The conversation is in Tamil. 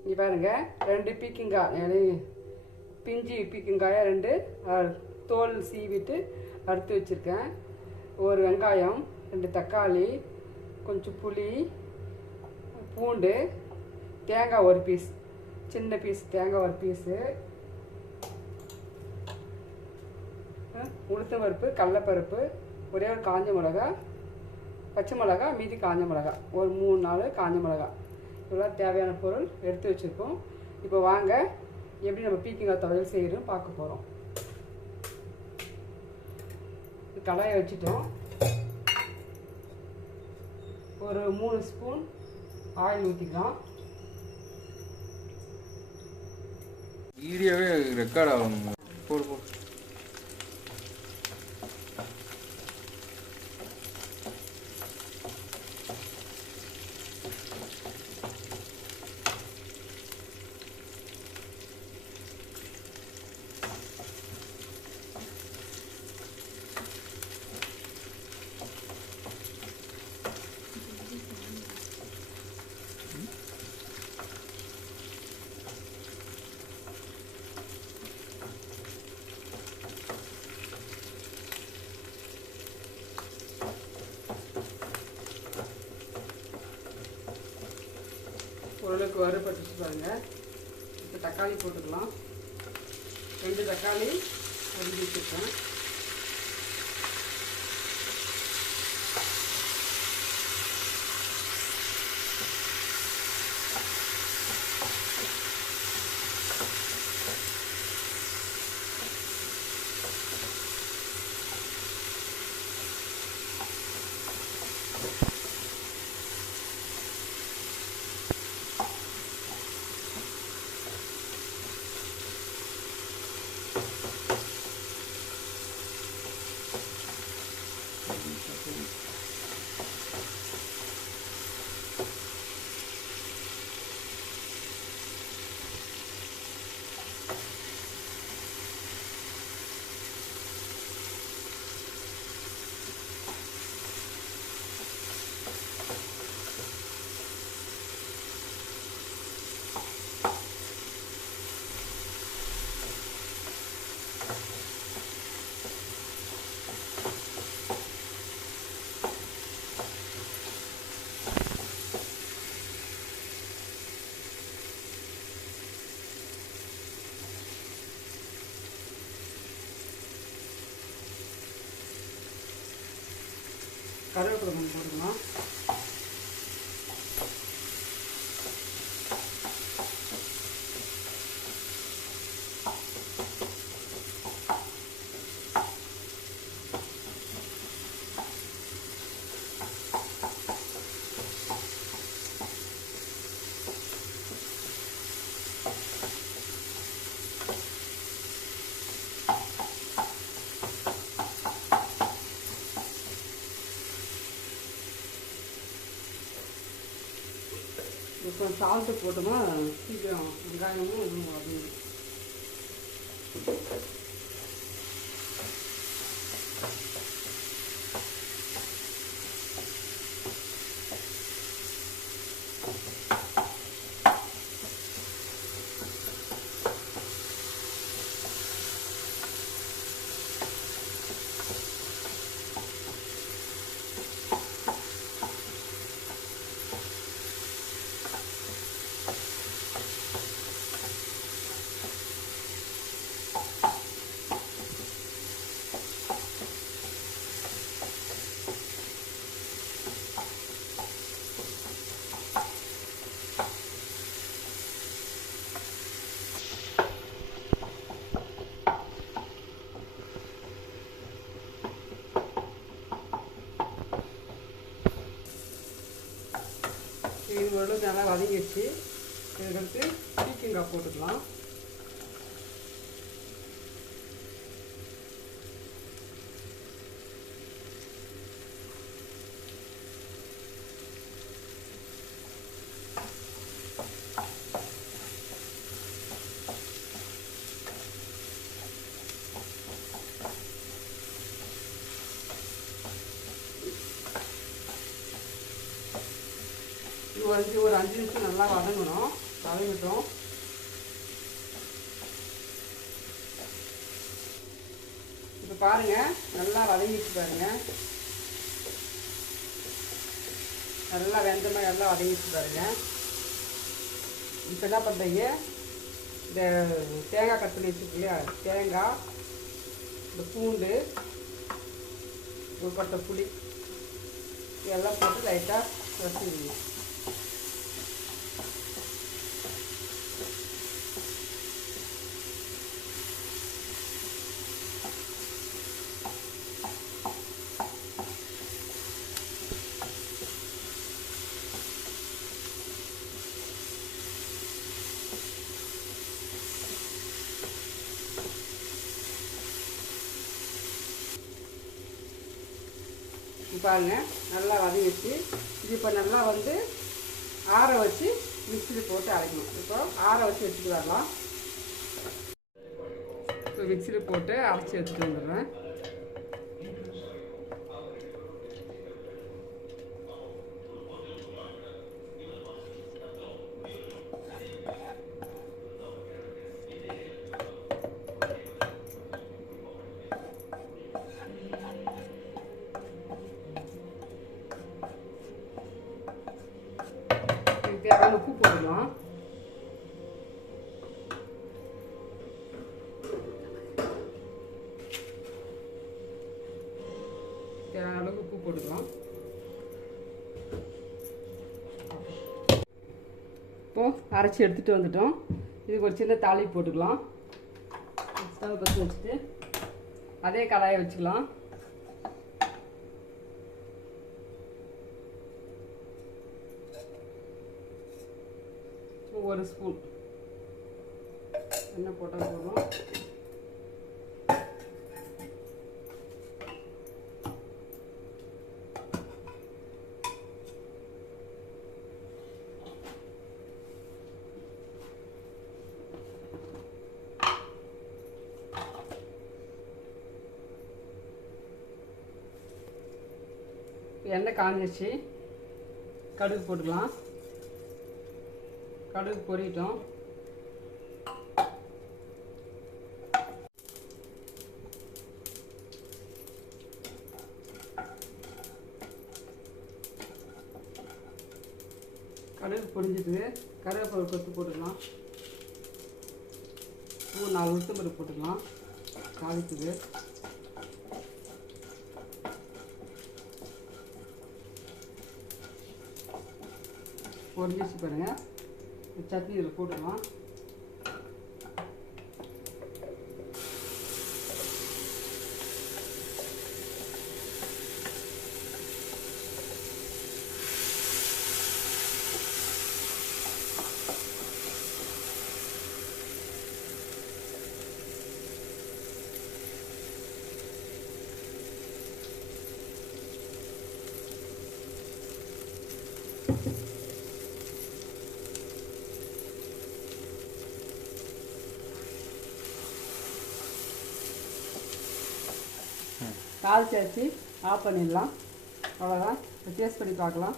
இங்கே பாருங்க ரெண்டு பீக்கிங்காய் yani பிஞ்சி பீக்கிங்காயை ரெண்டு தோல் சீவிட்டு அறுத்து வச்சுருக்கேன். ஒரு வெங்காயம் ரெண்டு தக்காளி கொஞ்சம் புளி பூண்டு தேங்காய் ஒரு பீஸ் சின்ன பீஸ் தேங்காய் ஒரு பீஸு உளுத்தம் பருப்பு கடலப்பருப்பு ஒரே ஒரு காஞ்ச மிளகா பச்சை மிளகா மீதி காஞ்ச மிளகா ஒரு மூணு நாலு காஞ்ச மிளகா ஃபுல்லாக தேவையான பொருள் எடுத்து வச்சுருக்கோம். இப்போ வாங்க எப்படி நம்ம பீக்கிங்காய் துவையல் செய்கிறோம் பார்க்க போகிறோம் கடாயை வச்சுட்டோம். ஒரு மூணு ஸ்பூன் ஆயில் ஊற்றிக்கலாம் வீடியோவே ரெக்கார்ட் ஆகும் போடு. ஓரளவுக்கு வறுபட்டுச்சு பாருங்க. இப்போ தக்காளி போட்டுக்கலாம். ரெண்டு தக்காளி ஒதுக்கி வச்சுருக்கேன் கருவேப்பிலை சால்ட்டு போட்டோம்னா சீக்கிரம் வெங்காயமும் இதுவும் அப்படின்னு இது ஓரளவுக்கு நல்லா வதங்கிடுச்சு. இதுக்கு பீக்கிங்காய் போட்டுக்கலாம். அஞ்சு ஒரு அஞ்சு நிமிஷம் நல்லா வதங்கணும். வதங்கிட்டோம். இப்போ பாருங்கள் நல்லா வதங்கிட்டு பாருங்கள் நல்லா வெந்த மாதிரி நல்லா வதங்கிட்டு பாருங்கள் இப்போ என்ன பண்ணுறீங்க இந்த தேங்காய் கட் பண்ணி வச்சுருக்கு இல்லையா? தேங்காய் இந்த பூண்டு ஒரு பட்டை புளி இதெல்லாம் போட்டு லைட்டாக வச்சுருங்க இது பாருங்க. நல்லா வதங்கிச்சு இது இப்போ நல்லா வந்து ஆற வச்சு மிக்சியில் போட்டு அரைக்கணும். இப்போ ஆற வச்சு எடுத்துட்டு வரலாம். இப்போ மிக்சியில் போட்டு அரைச்சி எடுத்துட்டு வந்துடுறேன் இதுக்கு தேவையான உப்பு போட்டுக்கலாம் தேவையான அளவுக்கு உப்பு போட்டுக்கலாம். இப்போது அரைச்சி எடுத்துகிட்டு வந்துட்டோம். இதுக்கு ஒரு சின்ன தாளி போட்டுக்கலாம். ஸ்டவ் பற்றி வச்சுட்டு அதே கடாயை வச்சுக்கலாம். ஒரு ஸ்பூன். எண்ணெய் போட்டால் போதும். எண்ணெய் காஞ்சிச்சு கடுகு போட்டுக்கலாம். கடுகு பொரியட்டும் கடுகு பொரிஞ்சிட்டு கருவேப்பிலை கொத்து போட்டுக்கலாம். பூ நாலு உளுத்தம்பருப்பு போட்டுக்கலாம். தாளிப்புக்கு பொரிஞ்சிச்சு பாருங்க இந்த சட்னி இதில் போட்டுக்கலாம் தாளிச்சாச்சு ஆஃப் பண்ணிடலாம். அவ்வளோதான் டேஸ்ட் பண்ணி பார்க்கலாம்.